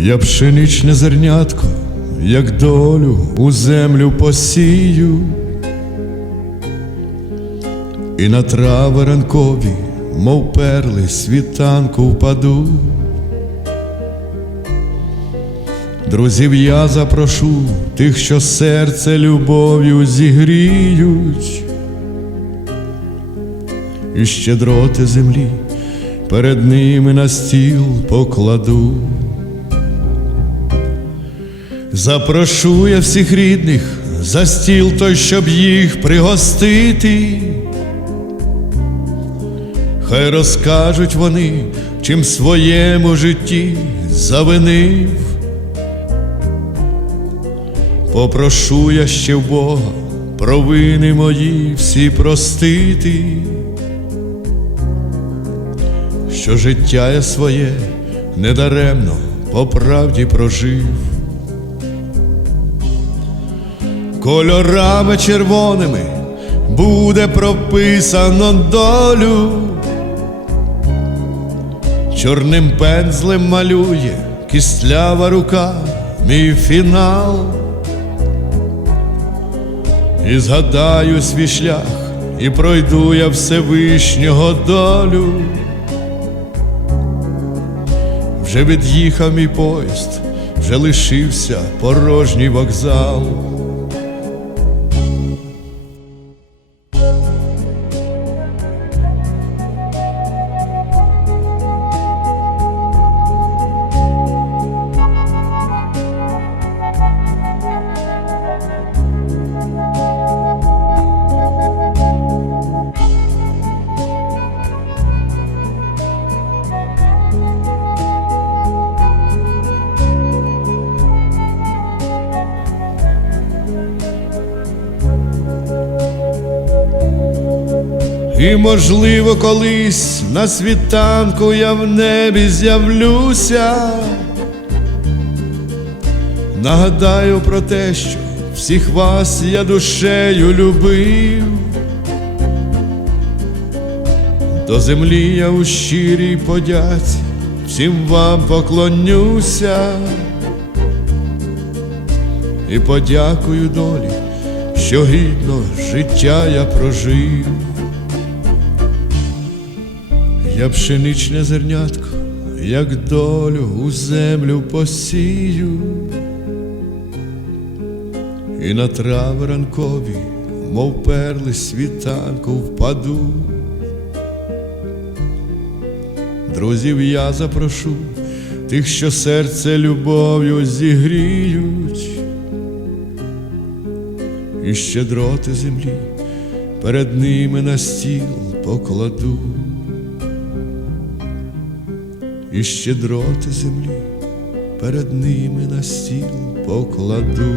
Я пшеничне зернятко, як долю у землю посію, і на трави ранкові, мов перли, світанку впаду. Друзів я запрошу, тих, що серце любов'ю зігріють, і щедроти землі перед ними на стіл покладу. Запрошу я всіх рідних за стіл той, щоб їх пригостити. Хай розкажуть вони, чим своєму житті завинив. Попрошу я ще в Бога провини мої всі простити, що життя я своє недаремно по правді прожив. Кольорами червоними буде прописано долю, чорним пензлем малює кістлява рука, мій фінал. І згадаю свій шлях, і пройду я Всевишнього долю. Вже від'їхав мій поїзд, вже лишився порожній вокзал. І, можливо, колись на світанку я в небі з'явлюся. Нагадаю про те, що всіх вас я душею любив. До землі я у щирій подяці, всім вам поклонюся і подякую долі, що гідно життя я прожив. Я пшеничне зернятко, як долю у землю посію, і на трави ранкові, мов перли світанку впаду. Друзів я запрошу, тих, що серце любов'ю зігріють, і щедроти землі перед ними на стіл покладу і щедроти землі перед ними на стіл покладу.